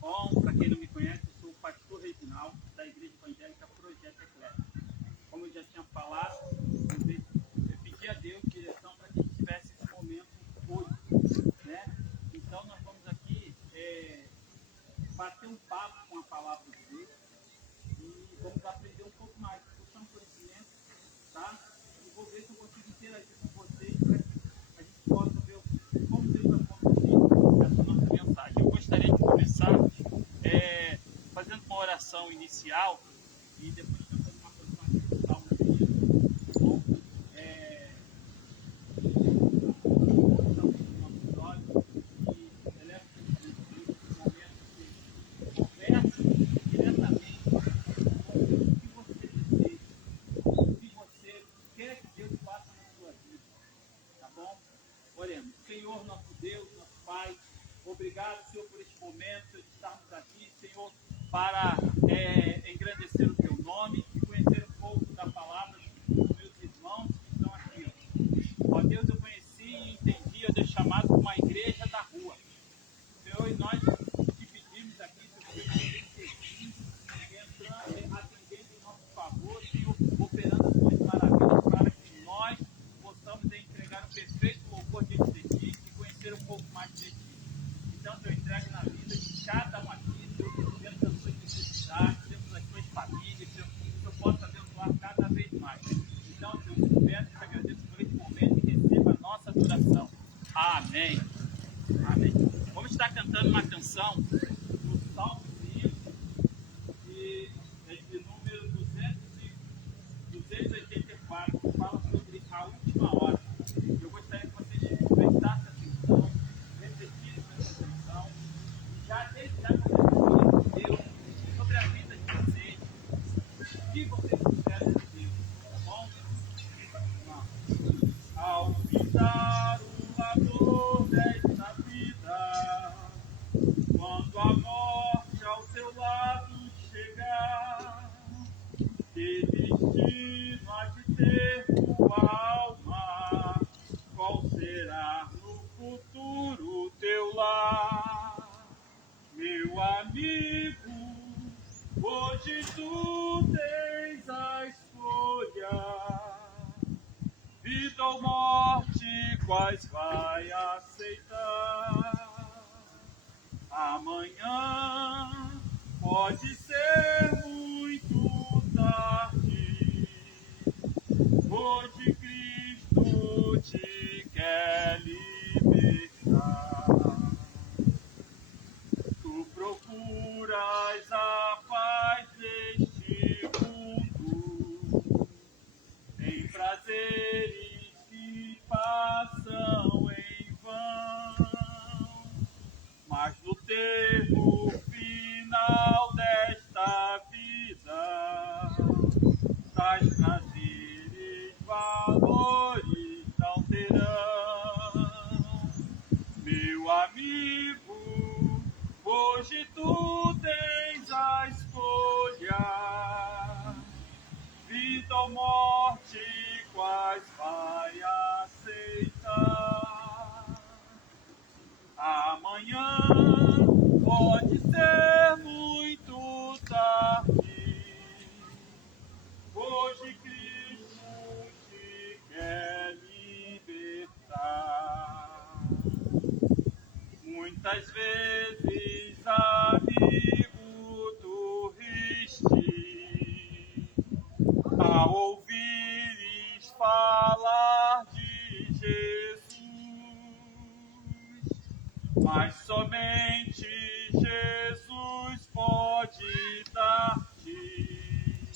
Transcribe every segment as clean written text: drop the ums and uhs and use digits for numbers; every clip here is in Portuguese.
bom? Para quem não me conhece, eu sou o pastor Reginaldo, da Igreja Evangélica Projeto Eclésia. Como eu já tinha falado, eu pedi a Deus direção para que a gente tivesse esse momento hoje, né? Então nós vamos aqui bater um papo com a palavra de Deus e vamos aprender um pouco mais, buscando conhecimento, tá? E vou ver se eu consigo interagir com vocês para que a gente possa ver como Deus vai conduzir essa nossa mensagem. Eu gostaria de começar fazendo uma oração inicial e depois cantando uma canção aqui do Salmo de Davi, tá bom? Nossos olhos e eleva esse momento de conversa diretamente com o que você deseja, o que você quer que Deus faça na sua vida, tá bom? Oremos. Senhor, nosso Deus, nosso Pai, obrigado, Senhor, por este momento, de estarmos aqui, Senhor, para engrandecer o Teu nome e conhecer um pouco da palavra dos meus irmãos que estão aqui. Ó Deus, eu conheci e entendi, eu Deus, chamado como a igreja da rua. Senhor, e nós te pedimos aqui, Senhor, entrando, atendendo em nosso favor, Senhor, operando as tuas maravilhas para que nós possamos entregar o perfeito louvor diante de Ti e conhecer um pouco mais de Ti. Então, Senhor, entregue na vida de cada um aqui, Senhor, dentro das suas necessidades, dentro das suas famílias, Senhor, que o Senhor possa abençoar cada vez mais. Então, Senhor, eu te peço e te agradeço por esse momento e receba a nossa adoração. Amém. Amém. Vamos estar cantando uma canção do Salmo 5, de número 284, que fala sobre a última hora. Eu gostaria que vocês prestassem atenção, refletissem nessa atenção, e já desde já compreendam de Deus sobre a vida de vocês, o que vocês esperam de Deus, tá bom? Vamos lá. Ao fitar o labor desta vida, quando a morte ao teu lado chegar, que destino há de ter tua alma? Qual será no futuro teu lar? Meu amigo, hoje tu tens a escolha. Vida ou morte, quais vai aceitar? Amanhã pode ser muito tarde. Hoje Cristo te quer libertar. Tu procuras a paz deste mundo, em prazeres que passam em vão, mas no termo final desta vida, tais prazeres valores não terão. Meu amigo, hoje tu tens a escolha. Vida ou morte, quais vai aceitar? Amanhã pode ser muito tarde. Hoje Cristo te quer libertar. Muitas vezes, amigo, tu riste ao ouvires falar de Jesus, mas somente Jesus pode dar-te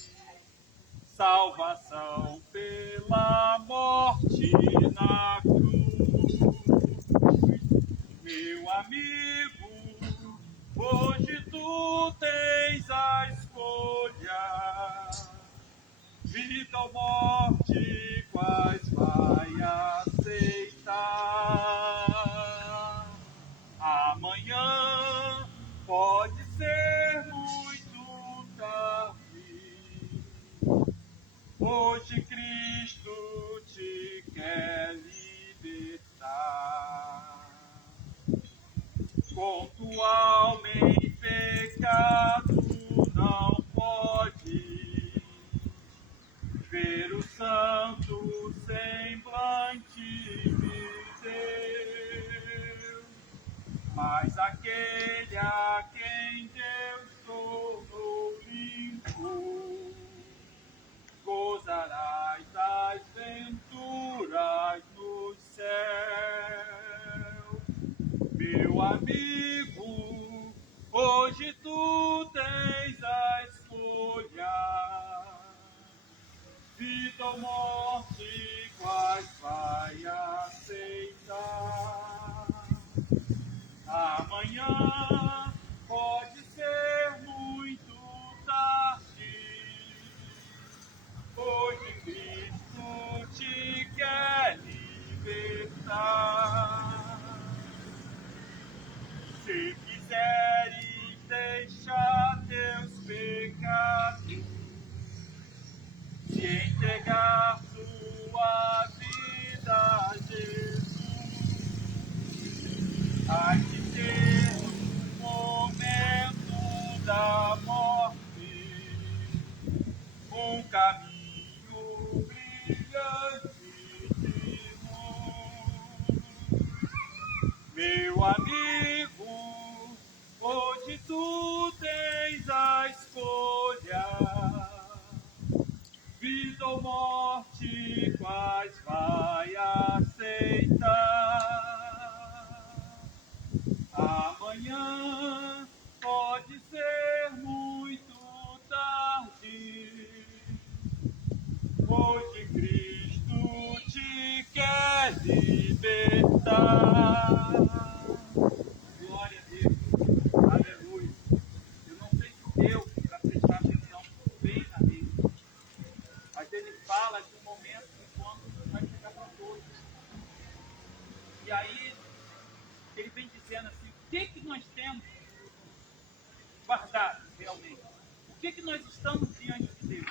salvação pela morte na cruz. Meu amigo, hoje tu tens a escolha. Vida ou morte, quais vai aceitar? Amanhã pode ser muito tarde. Hoje Cristo te quer libertar. Com tua alma em pecado não pode ver o santo semblante de Deus, mas aquele a quem Deus tornou limpo gozarás das venturas no céu. Meu amigo, hoje tu tens a escolha, vida ou morte, quais vai aceitar? Amanhã pode ser muito tarde, hoje Cristo te quer libertar. Se quiseres deixar teus pecados, se entregar tua vida a Jesus, há de ter um momento da morte, um caminho brilhante de luz. Meu amigo, hoje tu tens a escolha, vida ou morte, quais vai aceitar? Amanhã pode ser muito tarde, hoje Cristo te quer libertar. Glória a Deus, aleluia. Eu não sei se deu para prestar atenção bem na Bíblia, mas ele fala de um momento que quando vai chegar para todos. E aí ele vem dizendo assim, o que nós temos guardado realmente? O que nós estamos diante de Deus?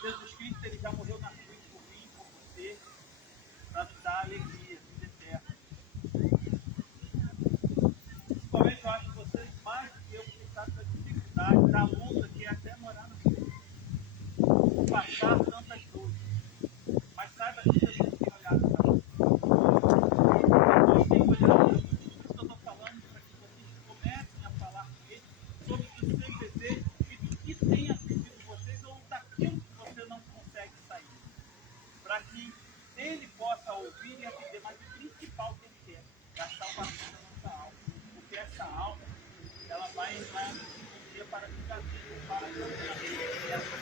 Jesus Cristo, ele já morreu na cruz por mim, por você, para nos dar alegria, vida eterna. Principalmente eu acho que vocês mais do que eu, porque sabem da dificuldade, da luta que é até morar na cruz, passar tantas dores. Mas saiba que Jesus tem olhado para nós. Deus tem olhado para nós. Por isso que eu estou falando, para que vocês comecem a falar com Ele sobre os seus desejos e do que tem afligido vocês ou daquilo que você não consegue sair. Para que Ele possa ouvir e atender, mas o principal que Ele quer é a salvação da nossa alma. Porque essa alma, ela vai entrar no dia para ficar viva, para que essa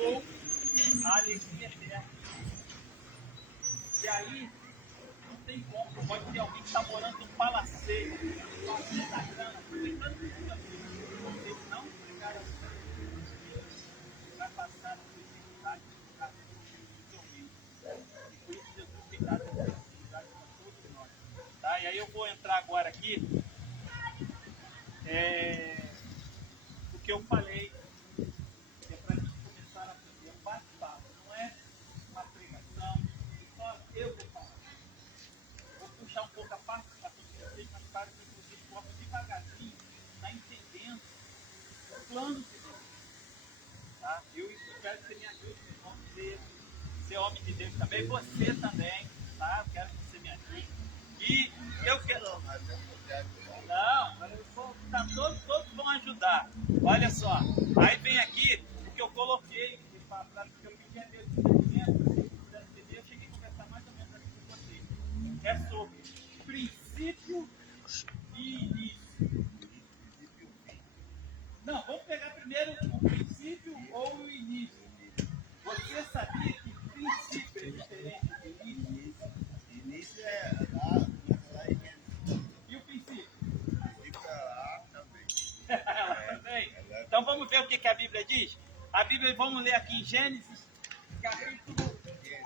ou a alegria eterna. E aí, não tem como. Pode ter alguém que está morando num palaceiro, da grana, aproveitando tudo aquilo. Você não entregar a sua vida, vai passar por dificuldade de ficar dificilmente. E por isso Jesus tem dado essa oportunidade para todos nós. Tá? E aí eu vou entrar agora aqui. O que eu falei é para a gente começar a aprender um bate-papo, não é uma pregação, só eu vou falar. Vou puxar um pouco a participação de vocês, mas para que vocês possam devagarzinho estar entendendo o plano de Deus. Tá? Eu espero que você me ajude, vocês vão ser homem de Deus também, você também, tá? Eu quero que você me ajude. E eu quero. Não, tá, todos vão ajudar. Olha só, aí vem aqui o que eu coloquei, para que eu pedi a Deus entendimento, eu cheguei a conversar mais ou menos aqui com vocês. É sobre princípio e início. Não, vamos pegar primeiro o princípio ou o início. Você sabia que princípio é diferente do início? Início é lá, E o princípio? fica lá também. Também. Então vamos ver o que a Bíblia diz? A Bíblia, vamos ler aqui em Gênesis, capítulo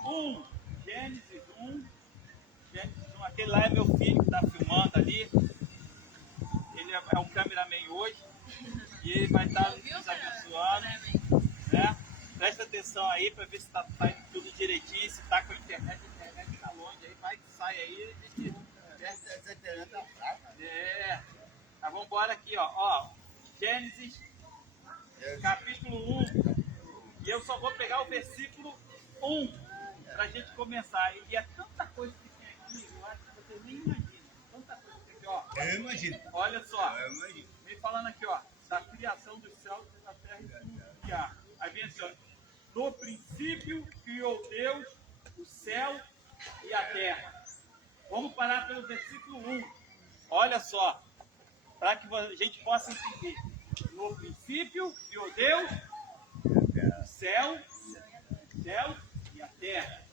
1. Gênesis 1. Aquele lá é meu filho que está filmando ali. Ele é um cameraman hoje. E ele vai estar nos abençoando. Né? Presta atenção aí para ver se está indo tudo direitinho. Se está com a internet está longe. Aí vai que sai aí. Você tem da prata. Tá, vamos embora aqui, ó. Gênesis, capítulo 1. E eu só vou pegar o versículo 1 para a gente começar. E é tanta coisa que tem aqui, eu acho que vocês nem imaginam. Tanta coisa que tem aqui, ó. Eu imagino. Olha só. Eu imagino. Vem falando aqui, ó, da criação dos céus e da terra e tudo que há. Aí vem assim, ó, no princípio criou Deus o céu e a terra. Vamos parar pelo versículo 1. Olha só, para que a gente possa entender. No princípio criou Deus o céu e a terra,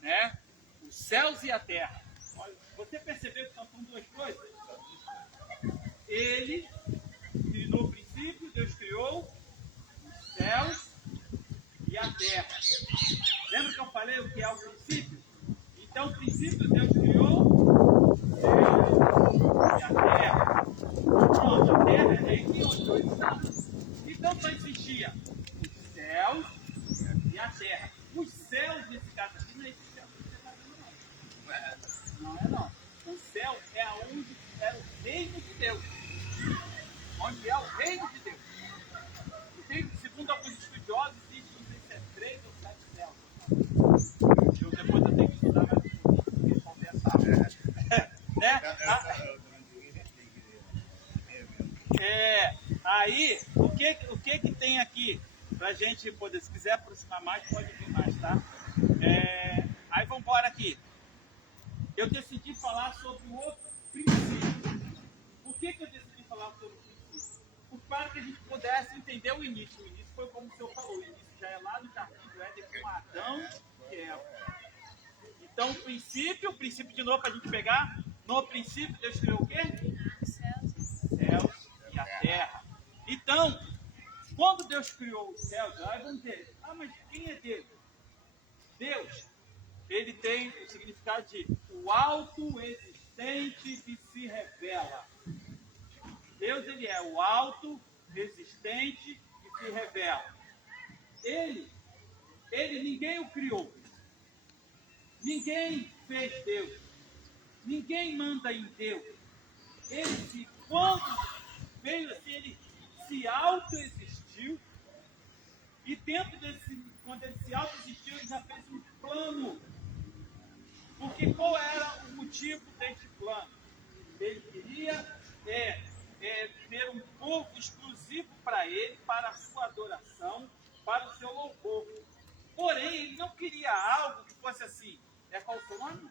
né? Os céus e a terra. Olha, você percebeu que são duas coisas? Ele, no princípio, Deus criou os céus e a terra. Lembra que eu falei o que é o princípio? Então, o princípio, Deus criou o céu e a terra. Pronto, a terra é aqui onde dois estão. Então, só existia os céus e a terra. Os céus, nesse caso aqui, não é esse céu que você está vendo, não. Não é, não. O céu é onde era o reino de Deus. Onde é o reino de Deus. E tem, segundo alguns estudiosos, existe, não sei se é 3 ou 7 céus. Depois eu tenho que estudar mais para responder essa. Aí, o que tem aqui? Pra gente poder, se quiser aproximar mais, pode vir mais, tá? Aí vamos embora aqui. Eu decidi falar sobre o outro princípio. Por que eu decidi falar sobre o princípio? Para que a gente pudesse entender o início. O início foi como o senhor falou, o início já é lá no jardim do Éden com Adão e Eva. Então, o princípio de novo para a gente pegar, no princípio Deus criou o quê? Os céus e a terra. Então, quando Deus criou os céus, aí vamos dizer, mas quem é Deus? Deus, ele tem o significado de o auto-existente que se revela. Deus, ele é o auto-existente que se revela. Ele, ninguém o criou. Ninguém fez Deus. Ninguém manda em Deus. Quando veio assim, ele se auto-existiu. E dentro quando ele se auto-existiu, ele já fez um plano. Porque qual era o motivo deste plano? Ele queria ter um povo exclusivo para ele, para a sua adoração, para o seu louvor. Porém, ele não queria algo que fosse assim. Qual o seu nome?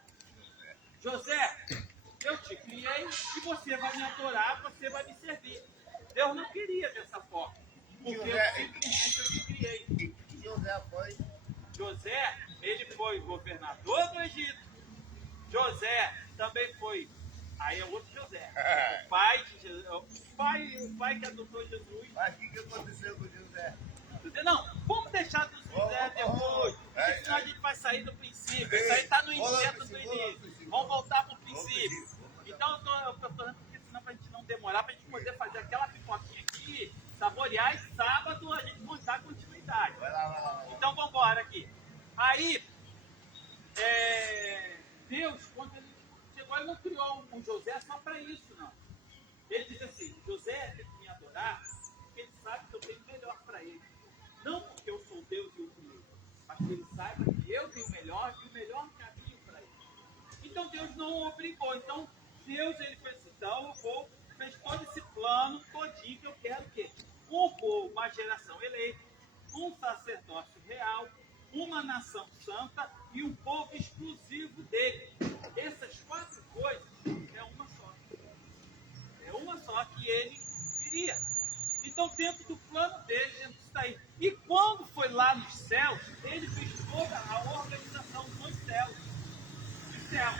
José, eu te criei e você vai me adorar, você vai me servir. Deus não queria dessa forma. Porque eu simplesmente te criei. José, ele foi governador do Egito. José também foi. Aí é outro José. O pai que adotou Jesus. Mas o que aconteceu com o José? Não, vamos deixar do José depois. Porque senão a gente vai sair do princípio. Isso aí está no centro do início. Vamos voltar para o princípio. Então eu estou falando porque senão para a gente não demorar, para a gente poder fazer aquela pipoquinha aqui, saborear e sábado a gente dar continuidade. Vai lá. Então vamos embora aqui. Aí, Deus, quando ele chegou, ele não criou um José só para isso, não. Ele disse assim, José tem que me adorar, porque ele sabe que eu tenho melhor para ele. Não porque eu sou Deus e o criei, mas que ele saiba que eu tenho o melhor e o melhor caminho para ele. Então Deus não o obrigou. Então Deus, ele fez fez todo esse plano todinho que eu quero o quê? Um povo, uma geração eleita, um sacerdócio real, uma nação santa e um povo exclusivo dele. Essas 4 coisas é uma só. É uma só que ele queria. Então, dentro do plano dele, dentro disso daí. E quando foi lá nos céus, ele fez toda a organização dos céus. Dos céus.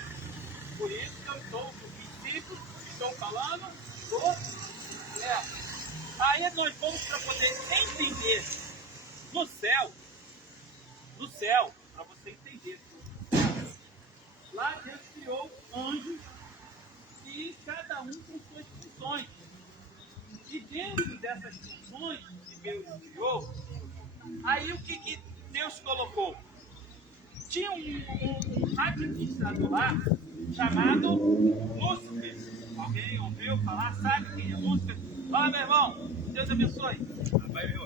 Por isso que eu estou no princípio, estou falando do céu. Aí nós vamos para poder entender no céu, para você entender. Lá Deus criou anjos e cada um com suas funções. E dentro dessas funções que Deus criou, aí o que Deus colocou? Tinha um administrador lá chamado Lúcifer. Alguém ouviu falar? Sabe quem é Lúcifer? Fala, meu irmão. Deus abençoe.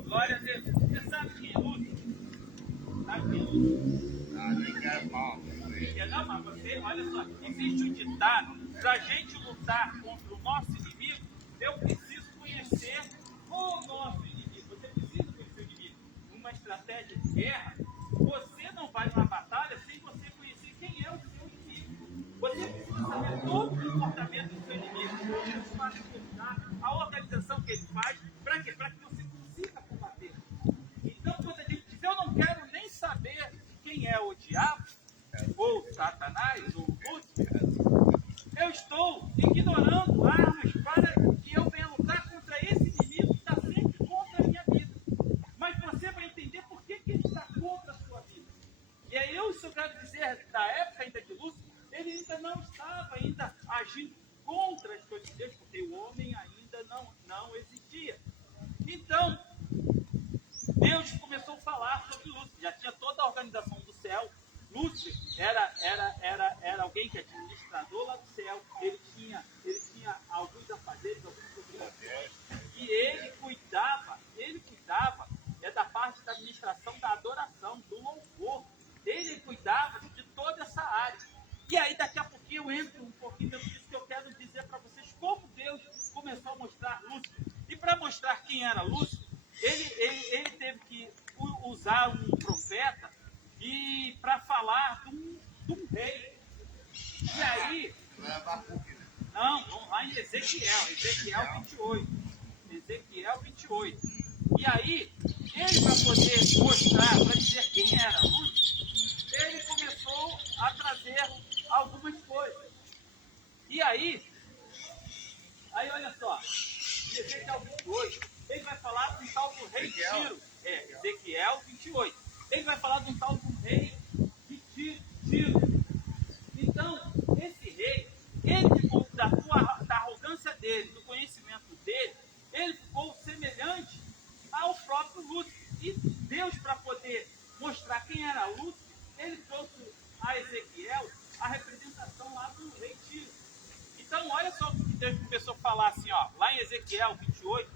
Glória a Deus. Você sabe quem é Lúcifer? Sabe quem é Lúcifer? Ah, nem quero mal. Não, mas você, olha só, existe um ditado: para a gente lutar contra o nosso inimigo, eu preciso conhecer o nosso inimigo. Você precisa conhecer o inimigo. Uma estratégia de guerra, você não vai numa batalha sem você conhecer quem é o seu inimigo. Você precisa saber todo o comportamento do seu inimigo, os passos que ele dá, a organização que ele faz, para quê? Para que você consiga combater. Então, quando a gente diz, eu não quero nem saber quem é o diabo, ou Satanás, ou Lúcifer, eu estou ignorando armas para que eu venha lutar contra esse inimigo que está sempre contra a minha vida. Mas você vai entender por que ele está contra a sua vida. E aí isso eu quero dizer, da época ainda de Lúcifer, ele ainda não estava ainda agindo contra as coisas de Deus, porque o homem ainda não existia. Então, Deus começou a falar sobre Lúcifer, já tinha toda a organização do céu. Lúcifer era alguém que administrador lá do céu, ele tinha alguns afazeres, algumas obrigações, e ele cuidava da parte da administração da adoração, do louvor. Ele cuidava de toda essa área. E aí daqui a pouquinho eu entro um pouquinho dentro disso que eu quero dizer para vocês como Deus começou a mostrar Lúcifer. E para mostrar quem era Lúcifer, ele teve que usar um profeta e para falar de um rei. E aí, não, vamos lá em Ezequiel 28. Ezequiel 28. E aí, ele para poder mostrar, para dizer quem era Lúcifer, ele começou a trazer algumas coisas. E aí olha só, em Ezequiel 28, ele vai falar de um tal do rei Tiro. Ezequiel 28. Ele vai falar de um tal do rei de Tiro. Então, esse rei, ele ficou da arrogância dele, do conhecimento dele, ele ficou semelhante ao próprio Lúcifer. E Deus, para poder mostrar quem era Lúcifer, ele trouxe a Ezequiel a representação lá do rei Tiro. Então, olha só o que Deus começou a falar assim, ó, lá em Ezequiel 28,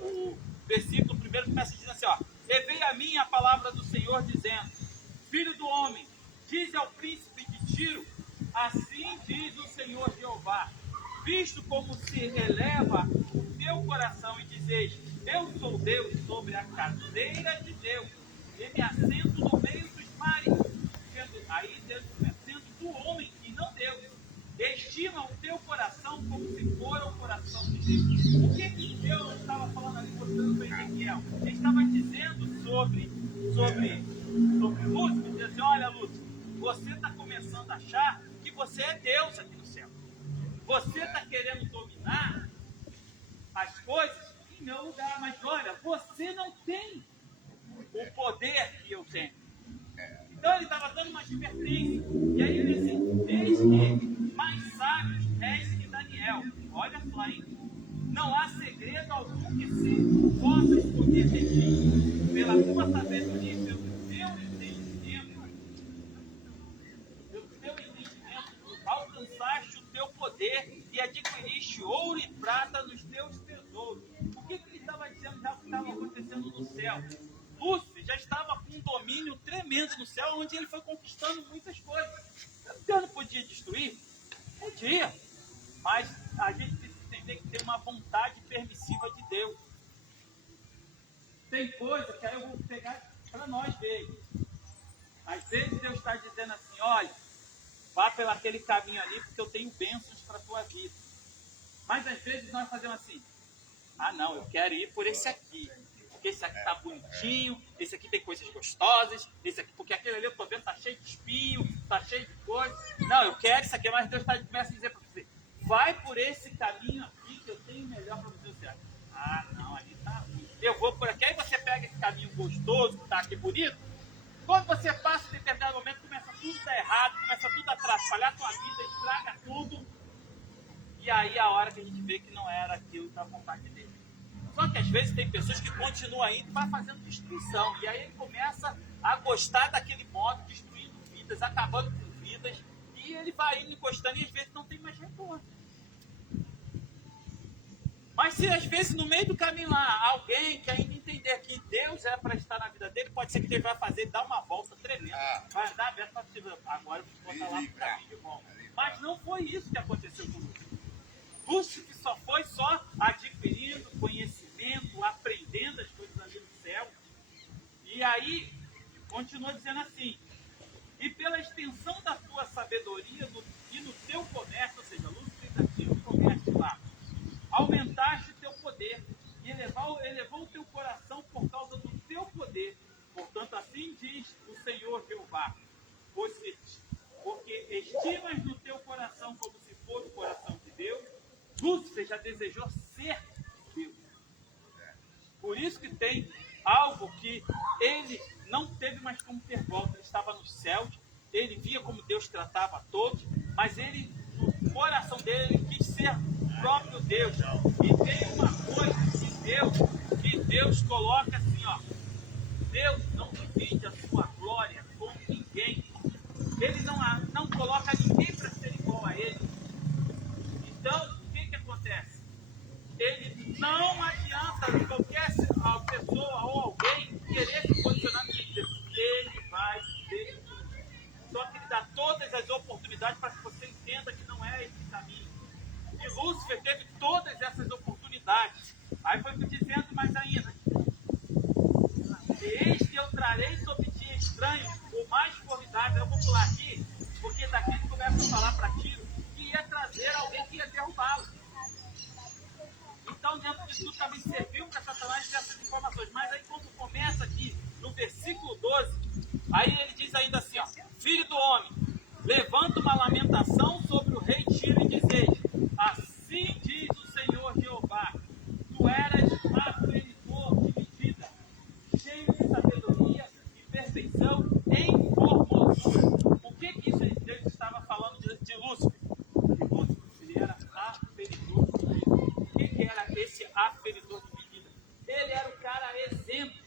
o versículo primeiro começa dizendo assim, ó: e veio a mim a palavra do Senhor dizendo: filho do homem, diz ao príncipe de Tiro, assim diz o Senhor Jeová, visto como se eleva o teu coração e dizes, eu sou Deus sobre a cadeira de Deus, e me assento no meio dos mares, aí Deus sendo do homem e não Deus, estima o teu coração como se for o coração de Deus. O que Deus estava falando ali, mostrando para Ezequiel? Ele estava dizendo sobre Lúcifer, dizendo assim, olha Lúcifer, você está começando a achar que você é Deus aqui no céu. Você está querendo dominar as coisas em meu lugar, mas olha, você não tem o poder que eu tenho. Então ele estava dando uma advertência. E aí ele disse, eis que mais sábios és que Daniel. Olha só, hein? Não há segredo algum que se possa esconder de ti. Pela tua sabedoria e pelo teu entendimento, alcançaste o teu poder e adquiriste ouro e prata nos teus tesouros. O que ele estava dizendo já que estava acontecendo no céu? Lúcifer já estava com um domínio tremendo no céu, onde ele foi conquistando muitas coisas. Deus não podia destruir? Podia. Mas a gente precisa entender que tem uma vontade permissiva de Deus. Tem coisa que aí eu vou pegar para nós ver. Às vezes Deus está dizendo assim, olha, vá pelo aquele caminho ali, porque eu tenho bênçãos para a tua vida. Mas às vezes nós fazemos assim, ah não, eu quero ir por esse aqui. Porque esse aqui está bonitinho, esse aqui tem coisas gostosas, esse aqui, porque aquele ali eu estou vendo está cheio de espinho, está cheio de coisa. Não, eu quero isso aqui, mas Deus começa a dizer para você, vai por esse caminho aqui que eu tenho melhor para você. Ah não, ali está ruim. Eu vou por aqui, aí você pega esse caminho gostoso, que está aqui bonito. Quando você passa em determinado momento, começa tudo a dar errado, começa tudo a atrapalhar a tua vida, estraga tudo. E aí a hora que a gente vê que não era aquilo da vontade dele. Só que às vezes tem pessoas que continuam indo e vai fazendo destruição. E aí ele começa a gostar daquele modo, destruindo vidas, acabando com vidas. E ele vai indo, encostando, e às vezes não tem mais retorno. Mas se às vezes no meio do caminho lá, alguém que ainda entender que Deus é para estar na vida dele, pode ser que Deus vai fazer, dar uma volta tremenda. Vai andar aberto para você. Agora eu vou botar lá para o caminho de volta. Mas não foi isso que aconteceu com Lúcifer. Lúcifer só adquirindo conhecimento, aprendendo as coisas ali no céu. E aí, continua dizendo assim: e pela extensão da tua sabedoria e no teu comércio, ou seja, Lúcifer ainda tinha um comércio lá, aumentaste o teu poder e elevou o teu coração por causa do teu poder. Portanto, assim diz o Senhor Jeová, porque estimas no teu coração como se fosse o coração de Deus. Lúcifer já desejou ser Deus. Por isso que tem algo que ele não teve mais como ter volta. Ele estava nos céus, ele via como Deus tratava a todos, mas ele, no coração dele, ele quis ser o próprio Deus. E tem uma coisa que Deus coloca assim, ó. Deus não divide a sua glória com ninguém. Ele não coloca ninguém para ser igual a ele. Então, o que acontece? Ele não adianta qualquer pessoa ou alguém querer se posicionar no Deus. Ele vai ter. Só que ele dá todas as oportunidades para que você entenda que não é esse caminho. E Lúcifer teve todas essas oportunidades. Aí foi dizendo mais ainda: eis que eu trarei sobre ti estranho, o mais formidável. Eu vou pular aqui, porque daqui ele começa a falar para Tiro que ia trazer alguém que ia derrubá-lo. Então, dentro disso tudo também serviu para Satanás ter essas informações. Mas aí, quando começa aqui, no versículo 12, aí ele diz ainda assim, ó: filho do homem, levanta uma lamentação sobre o rei Tiro e dizei: assim diz o Senhor Jeová, tu eras aferidor de medida, cheio de sabedoria e perfeição em formosura. O que isso Deus estava falando de Lúcifer? Que Lúcifer, ele era aferidor de medida. O que era esse aferidor de medida? Ele era o cara exemplo.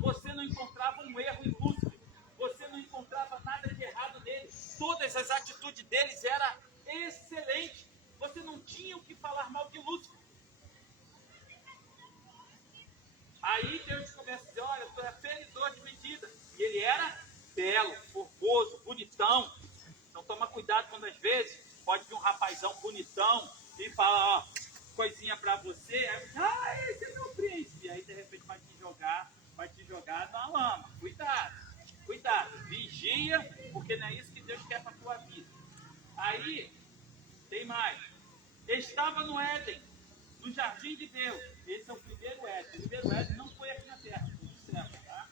Você não encontrava um erro em Lúcifer. Você não encontrava nada de errado nele. Todas as atitudes deles eram excelentes. Você não tinha o que falar mal de Lúcifer. Aí Deus começa a dizer: olha, tu é aferidor de medida. E ele era belo, formoso, bonitão. Então toma cuidado quando às vezes pode vir um rapazão bonitão e falar, ó, coisinha pra você. Aí, esse é meu príncipe. E aí de repente vai te jogar na lama. Cuidado, vigia, porque não é isso que Deus quer para a tua vida. Aí, tem mais. Estava no Éden, no jardim de Deus. Esse é o primeiro Éden. O primeiro Éden não foi aqui na terra, foi no céu, tá?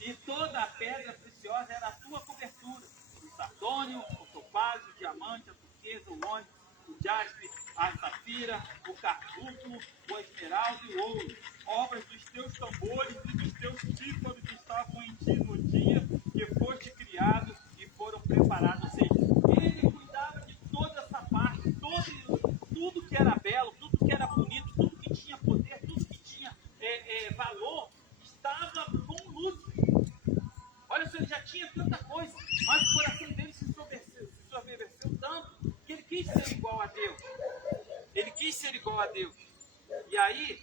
E toda a pedra preciosa era a tua cobertura: o sardônio, o topázio, o diamante, a turquesa, o ônix, o jaspe, a safira, o carbunclo, o esmeralda e o ouro, obras dos teus tambores e dos teus tímpanos que estavam em ti no dia que foste criado e foram preparados. Ou seja, ele cuidava de toda essa parte, tudo que era belo, tudo que era bonito, tudo que tinha poder, tudo que tinha valor, estava com Lúcifer. Olha só, ele já tinha tanta coisa, mas o coração dele se soberbeceu tanto que ele quis ser igual a Deus. E aí,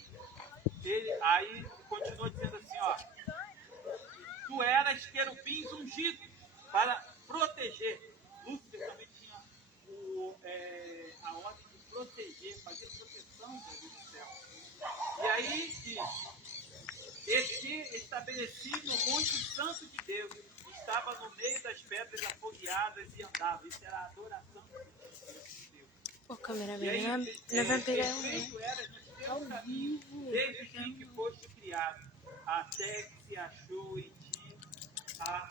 ele continua dizendo assim, ó: tu eras querubins ungidos para proteger. Lúcifer também tinha a ordem de proteger, fazer proteção do céu. E aí diz: este estabelecido no monte santo de Deus, estava no meio das pedras afogueadas e andava. Isso era a adoração de Deus. O câmera E aí, perfeito era de teu caminho, desde o dia que foste criado, até que se achou em ti a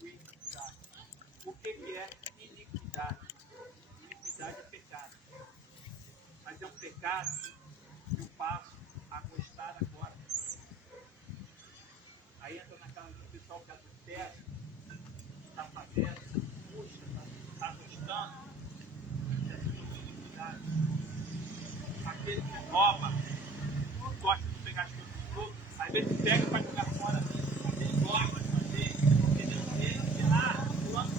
iniquidade. O que é iniquidade? Iniquidade é pecado. Mas é um pecado que eu passo a gostar agora. Aí entra naquela que o pessoal que adultera, está fazendo, puxa, está gostando. Aquele que rouba, gosta de pegar as coisas dos outros, às vezes pega para jogar fora, ele gosta de fazer, ele fulano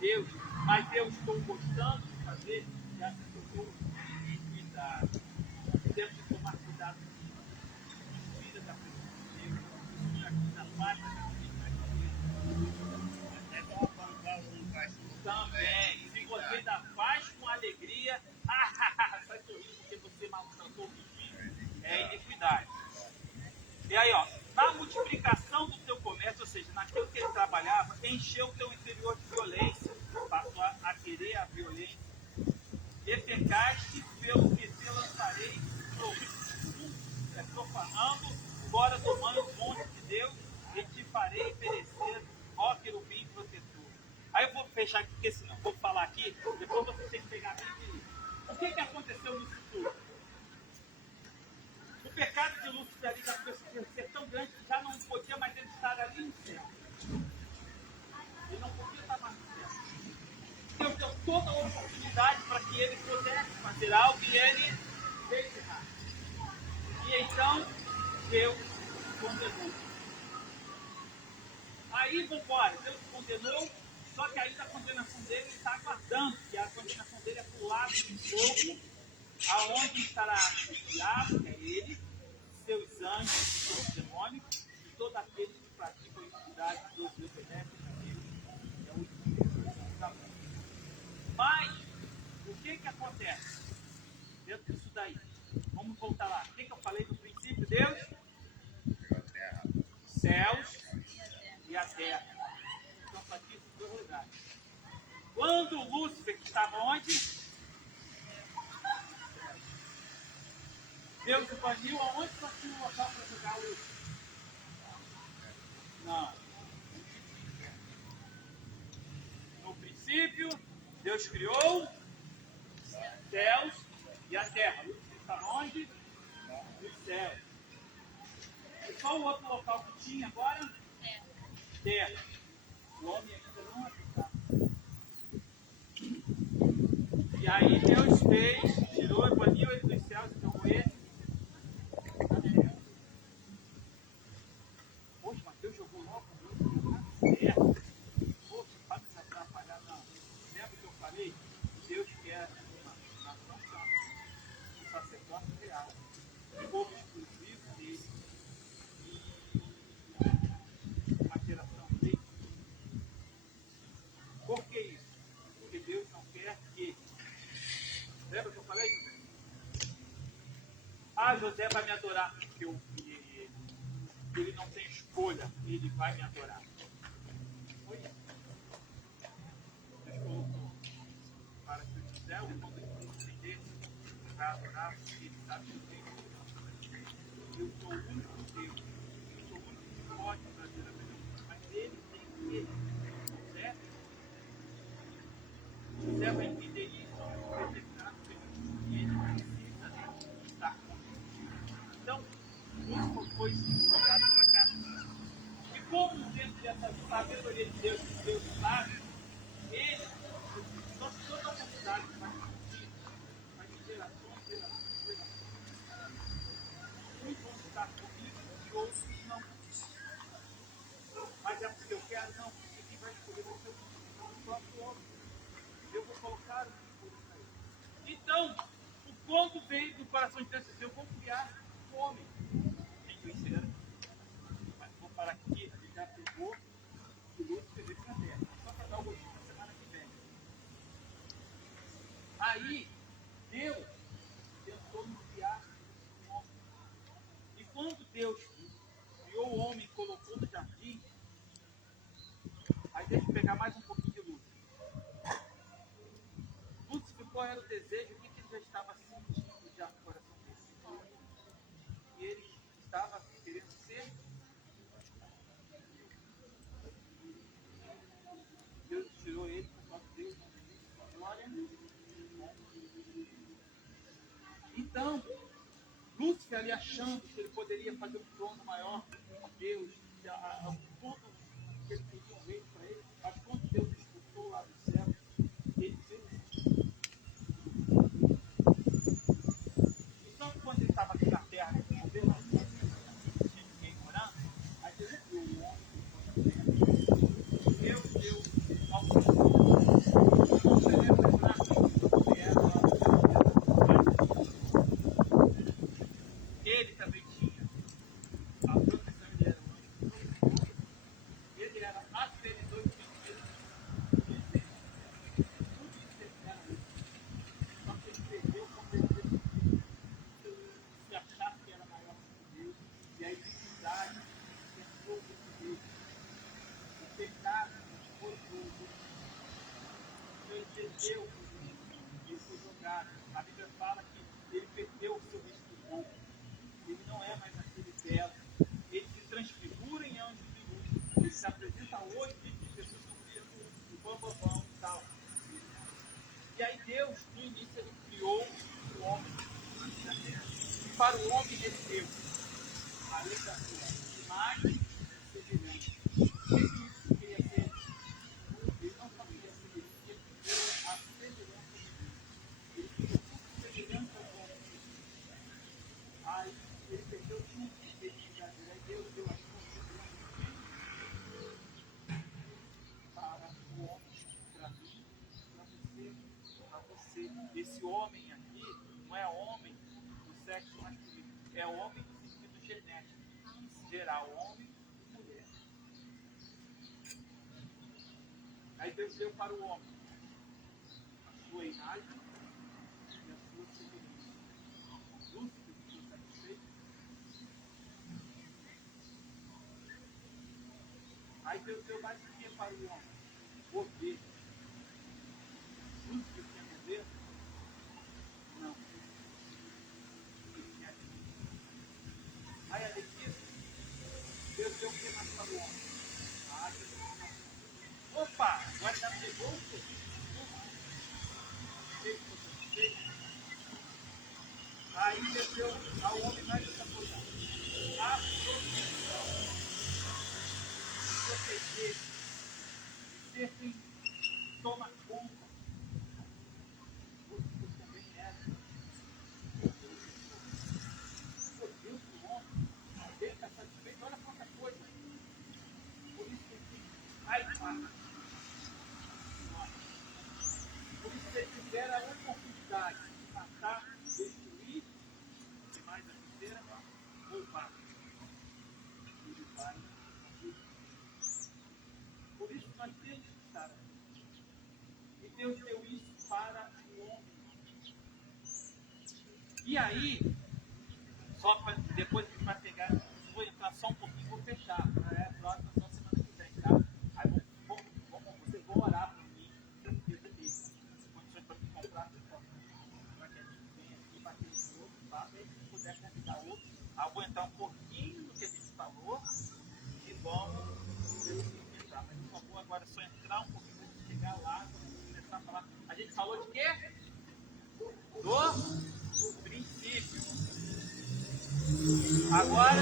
Deus, mas eu estou gostando de fazer, já que eu estou cuidado. Temos que tomar cuidado com isso. Filha da presença de Deus, isso aqui na paz da Até com uma pancada não faz tudo. também. Se você ainda faz com alegria, sai sorrindo porque você maltratou o bichinho, é iniquidade. E aí, ó, na multiplicação do teu comércio, ou seja, naquilo que ele trabalhava, encheu o teu interior de violência, passou a querer a violência. E pecaste pelo que te lançarei profanando, fora do monte de Deus, e te farei perecer, ó querubim protetor. Aí eu vou fechar aqui, porque senão eu vou falar aqui, depois você tem que pegar bem direito. O que aconteceu nisso tudo? O pecado de Lúcifer ali já ser tão grande que já não podia mais ele estar ali no céu. Ele não podia estar mais no céu. Deus deu toda a oportunidade para que ele pudesse fazer algo e ele fez errado. E então, Deus condenou. Aí, vamos embora, Deus condenou, só que ainda a condenação dele está aguardando, que a condenação dele é para o lado do fogo, aonde estará o diabo, que é ele, seus anjos, seus demônios, e todos aqueles que praticam a iniquidade dos obedecem a Deus. É o inferno. Mas, o que acontece dentro disso daí? Vamos voltar lá. O que eu falei no princípio? Deus? Céus e a terra. Então, só aqui em dois lugares. Quando Lúcifer estava onde? Deus o baniu aonde só tinha um local para jogar o Lúcifer? Não. No princípio, Deus criou céus e a terra. Lúcifer está onde? Nos céus. E qual o outro local que tinha agora? Terra. O homem ainda não habitava. E aí Deus fez, tirou e baniu ele dos céus e jogou ele na terra. Poxa, mas Deus jogou logo na terra. Poxa, para nos atrapalhar, não. Lembra que eu falei? Deus quer uma nação santa, um sacerdócio real, um povo exclusivo dele e uma geração dele. Por que isso? Porque Deus não quer que. Lembra que eu falei? Ah, José vai me adorar porque ele não tem escolha, ele vai me adorar. Foi isso. Deus colocou para que o José, quando ele entendesse, para adorar, porque ele sabe que eu sou o único Deus, eu sou o único que pode trazer a melhor, mas ele tem que José. José vai entender isso, vai determinado período, e ele precisa estar comigo. Então, Lúcifer foi jogado para cá. E como dentro dessa sabedoria de Deus, que Deus sabe, ele, toda a humanidade vai discutir, vai de gerações, uns vão estar comigo e outros não. Mas é porque eu quero, não, porque quem vai escolher vai ser o próprio homem. Eu vou colocar o que for isso aí. Então, o ponto veio do coração de Deus, eu vou criar um homem. Tem que ser, mas vou parar aqui, ele já pegou o Lúcifer veio para a terra. Só para dar o gostinho na semana que vem. Aí, Deus tentou nos criar um homem. E quando Deus criou o homem e colocou no jardim, aí deixa eu pegar mais um pouquinho de Lúcifer. Lúcifer, qual era o desejo? O que ele já estava sentindo já no coração dele? E ele estava querendo ser. Deus tirou ele por causa de Deus. Glória a Deus. Então, Lúcifer ali achando que ele poderia fazer um trono maior a Deus, ao ponto que ele queria um rei para ele, a ponto que Deus expulsou lá do céu, ele desistiu. Então, quando ele estava aqui na terra, não tinha ninguém morando, aí Deus viu o homem, Deus deu ao para o homem desse Deus, além da sua imagem e semelhança. O que queria ser? Ele não só queria ser Deus, ele queria a semelhança de Deus. Ele queria tudo semelhante ao homem. Aí ele perdeu tudo que ele tinha. Aí Deus deu a sua semelhança para o homem, para mim, para você. Esse homem aqui não é homem do sexo masculino, é homem no sentido genético, geral, homem e mulher. Aí Deus deu para o homem a sua imagem e a sua semelhança. Lúcifer ficou satisfeito. Aí Deus deu mais o que para o homem? Ovelha. Lúcifer tinha ovelha? Não. Ele tinha alegria. Aí a alegria, Deus deu o que mais para o homem? A águia. Opa! Agora já pegou o que? Aí Deus deu ao homem mais essa coisa. A proteção. Proteger. Ser quem toma conta. Você também é. Meu Deus, o homem. Ele está satisfeito. Olha quanta coisa. Por isso que ele ai, por isso que ele tiver a oportunidade de matar, destruir, e mais a terceira, roubar. Ele vai fazer. Por isso nós temos que estar aqui. E Deus deu isso para o homem. E aí, só para depois a gente vai pegar, vou entrar só um pouquinho, vou fechar. Próxima só semana que vem, tá? Aí vocês vão orar por mim, para que Deus dê condições para me comprar para que a gente venha aqui bater esse outro, tá? E se puder convidar outro, eu vou entrar um pouquinho no que a gente falou e vamos entrar. Mas por favor, agora é só entrar um pouquinho para a gente chegar lá, começar a falar. A gente falou de quê? Do princípio. Agora,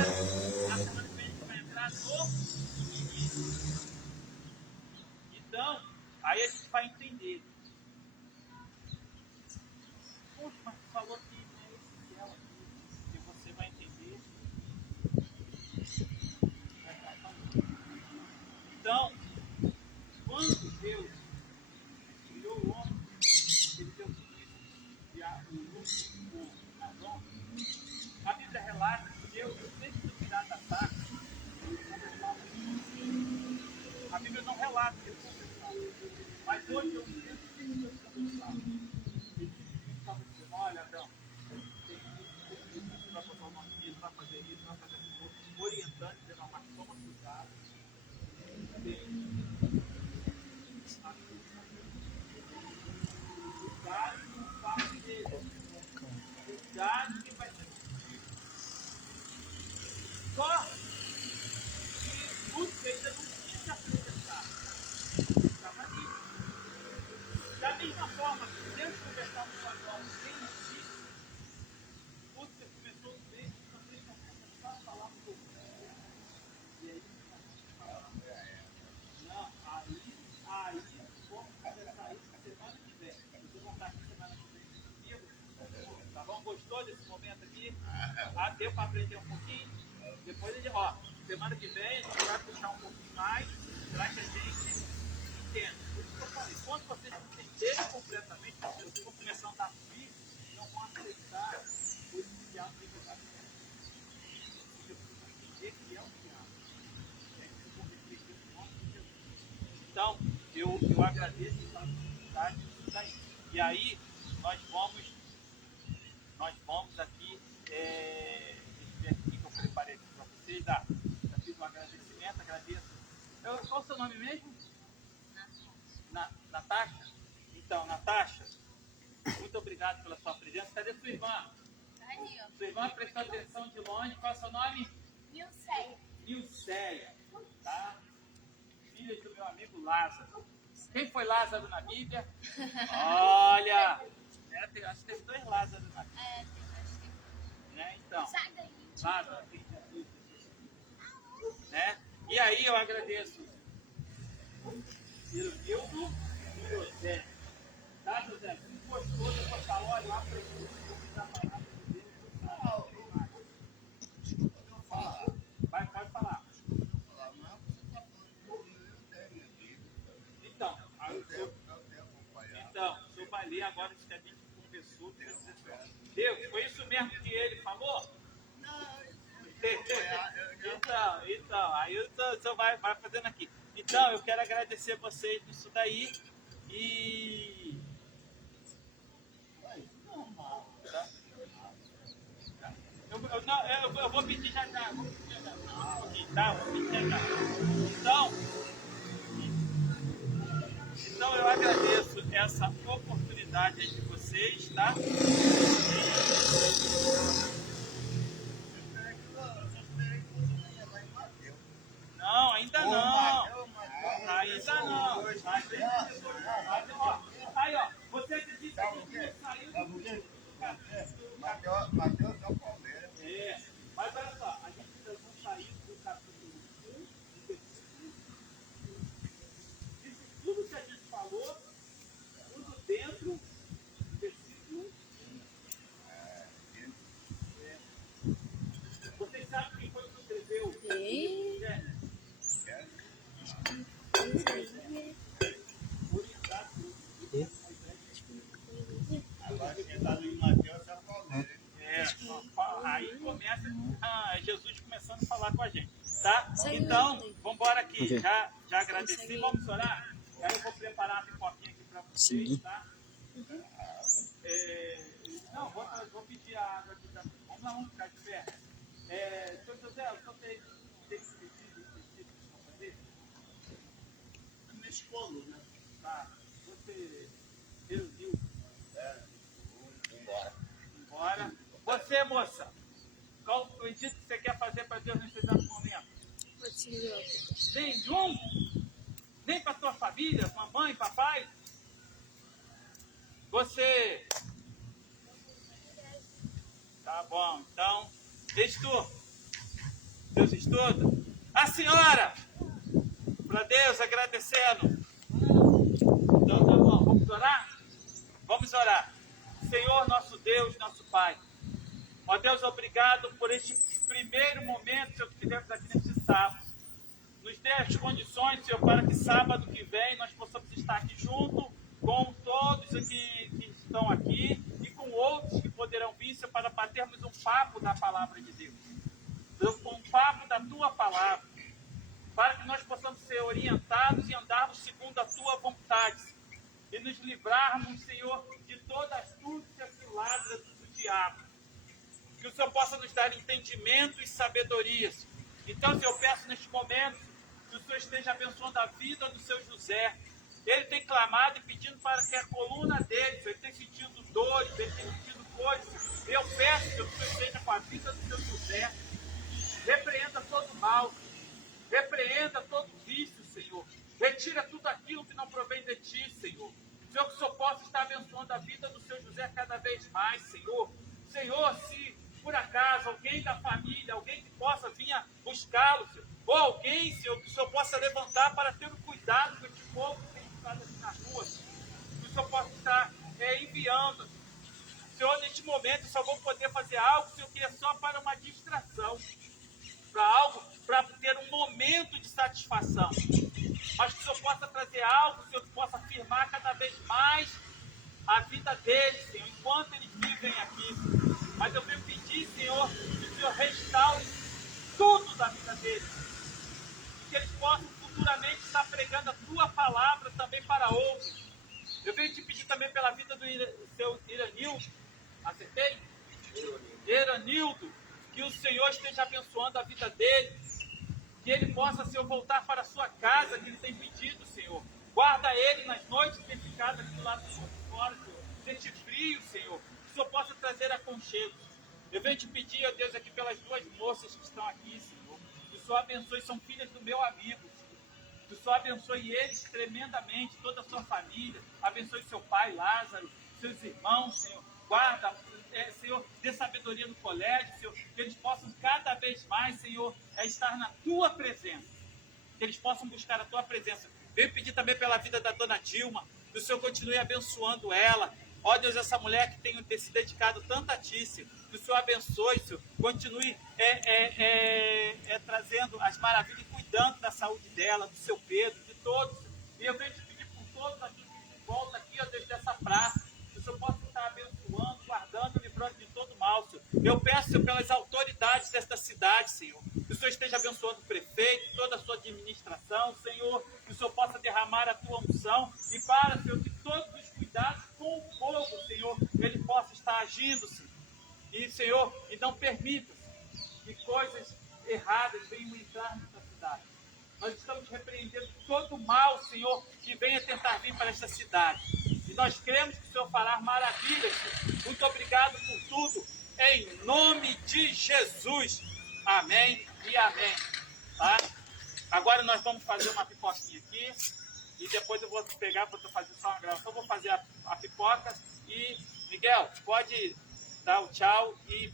na semana que vem a gente vai entrar no início. Então, aí a gente vai entender. Poxa, mas tu falou que é esse céu aqui, que você vai entender. Então, quando Deus criou o homem, ele deu tudo isso, o Adão. A Bíblia relata que Deus, desde o tirar da tarde, a Bíblia não relata que ele conversava. Mas hoje eu entendo que Deus conversava. Ele estava dizendo, olha, Adão, tem isso, vai botar o nome disso, vai fazer isso, vai fazer aquilo, orientando, dizendo, mas toma cuidado. Cuidado com o fato dele. Cuidado que vai ser possível. Só que Lúcifer ainda não tinha se apresentado. Estava ali. Da mesma forma que Deus conversava com Adão sem notícia, Lúcifer começou a ver que vocês não começaram a falar um pouco. E aí, não, aí, vamos conversar isso semana que vem. Vocês vão estar aqui semana que vem comigo. Tá bom? Gostou desse momento aqui? Deu para aprender um pouquinho? Depois a gente, semana que vem a gente vai puxar um pouquinho mais para que a gente entenda. Por isso que eu falei, quando vocês entenderem completamente, vocês vão começar a dar filhos e não vão aceitar o diabo de verdade. Porque vocês vão entender que é o diabo. E aí vocês vão refletir no nome de Jesus. Então, eu agradeço a oportunidade disso daí. E aí, nós vamos aqui, deixa eu ver aqui que eu preparei aqui para vocês, já fiz um agradecimento, agradeço. Qual o seu nome mesmo? Natasha? Então, Natasha, muito obrigado pela sua presença. Cadê sua irmã? Sua irmã prestou atenção de longe. Qual é o seu nome? Nilceia, tá? Filha do meu amigo Lázaro. Quem foi Lázaro na Bíblia? Olha! Acho que teve 2 Lázaros na Bíblia. Né? Então, aí eu agradeço. Iranildo e José. Tá, José? Se gostou, depois fala, olha, lá para a palavra de Deus. Pode falar. Então, o senhor vai ler agora esse que confessou. Deus, foi isso mesmo que ele falou? Então, aí o senhor vai fazendo aqui. Então, eu quero agradecer vocês nisso daí e... Eu vou pedir já. Vou pedir já. Tá? Vou pedir já. Então eu agradeço essa oportunidade aí de vocês, tá? Não, ainda não. Ainda não. Aí, ó. Você acredita que não saiu do... Mateus é o Palmeiras. É, mas olha só, a gente ainda não saiu do capítulo 1, do versículo. Isso tudo que a gente falou, tudo dentro do versículo 1. Vocês sabem quem foi que escreveu? Agora quem está no Mateus é o Palmeiras. Aí começa Jesus começando a falar com a gente, tá? Então, vamos embora aqui. Okay. Já agradeci, vamos orar? Aí eu vou preparar a pipoquinha aqui para vocês, tá? Não, vou pedir a água aqui também. Vamos ficar de pé. Senhor José, o senhor tem pedido específico para fazer? Me escolho, né? Tá. Você reuniu? Embora. Você, moça, qual o pedido que você quer fazer para Deus nesse exato momento? Nenhum? Nem para tua família, mamãe, papai? Você... Tá bom, então, Deus estuda. A senhora, para Deus, agradecendo. Então, tá bom, vamos orar? Vamos orar. Senhor, nosso Deus, nosso Pai. Ó Deus, obrigado por este primeiro momento, Senhor, que tivemos aqui neste sábado. Nos dê as condições, Senhor, para que sábado que vem nós possamos estar aqui junto com todos que estão aqui e com outros que poderão vir, Senhor, para batermos um papo da palavra de Deus. Um papo da Tua palavra. Para que nós possamos ser orientados e andarmos segundo a Tua vontade. E nos livrarmos, Senhor, de toda astúcia e cilada do diabo. Que o Senhor possa nos dar entendimento e sabedoria. Então, Senhor, eu peço neste momento que o Senhor esteja abençoando a vida do seu José. Ele tem clamado e pedindo para que a coluna dele, Senhor, ele tem sentido dores, ele tem sentido coisas. Eu peço, Senhor, que o Senhor esteja com a vida do seu José. Repreenda todo mal, repreenda todo vício, Senhor. Retira tudo aquilo que não provém de Ti, Senhor. Senhor, que o Senhor possa estar abençoando a vida do seu José cada vez mais, Senhor. Senhor, se por acaso alguém da família, alguém que possa vir buscá-lo, Senhor, ou alguém, Senhor, que o Senhor possa levantar para ter o cuidado com esse povo que tem ficado aqui na rua, que o Senhor possa estar enviando. Senhor, neste momento, eu só vou poder fazer algo, Senhor, que é só para uma distração, para algo, para ter um momento de satisfação, mas que o Senhor possa trazer algo, Senhor, que possa afirmar cada vez mais a vida deles, Senhor, enquanto eles vivem aqui. Mas eu venho pedir, Senhor, que o Senhor restaure tudo da vida deles. E que eles possam futuramente estar pregando a Tua palavra também para outros. Eu venho te pedir também pela vida do seu Iranildo. Acertei? Iranildo. Que o Senhor esteja abençoando a vida dele. Que ele possa, Senhor, voltar para a sua casa, que ele tem pedido, Senhor. Guarda ele nas noites que tem ficado aqui do lado de fora, Senhor. Sente frio, Senhor. Que o Senhor possa trazer aconchego. Eu venho te pedir, ó Deus, aqui pelas duas moças que estão aqui, Senhor. Que o Senhor abençoe, são filhas do meu amigo, Senhor. Que o Senhor abençoe eles tremendamente, toda a sua família. Abençoe seu pai, Lázaro, seus irmãos, Senhor. Guarda, Senhor, dê sabedoria no colégio, Senhor. Que eles possam cada vez mais, Senhor, estar na Tua presença. que eles possam buscar a tua presença. Venho pedir também pela vida da dona Dilma, que o Senhor continue abençoando ela. Ó Deus, essa mulher que tem se dedicado tanto a ti, Senhor, que o Senhor abençoe, Senhor, continue trazendo as maravilhas e cuidando da saúde dela, do seu Pedro, de todos. E eu venho te pedir por todos aqui que volta aqui, ó Deus, dessa praça, que o Senhor possa estar abençoando, guardando, livrando de todo mal, Senhor. Eu peço, Senhor, pelas autoridades desta cidade, Senhor, que o Senhor esteja abençoando o prefeito, toda a sua administração, Senhor, que o Senhor possa derramar a tua unção e para, Senhor, que todos os cuidados com o povo, Senhor, ele possa estar agindo, Senhor. E, Senhor, e não permita que coisas erradas venham entrar nessa cidade. Nós estamos repreendendo todo o mal, Senhor, que venha tentar vir para esta cidade. E nós cremos que o Senhor fará maravilhas, Senhor. Muito obrigado por tudo, em nome de Jesus. Amém e amém. Tá? Agora nós vamos fazer uma pipoquinha aqui. E depois eu vou pegar para fazer só uma gravação. Vou fazer a pipoca. E, Miguel, pode dar o tchau e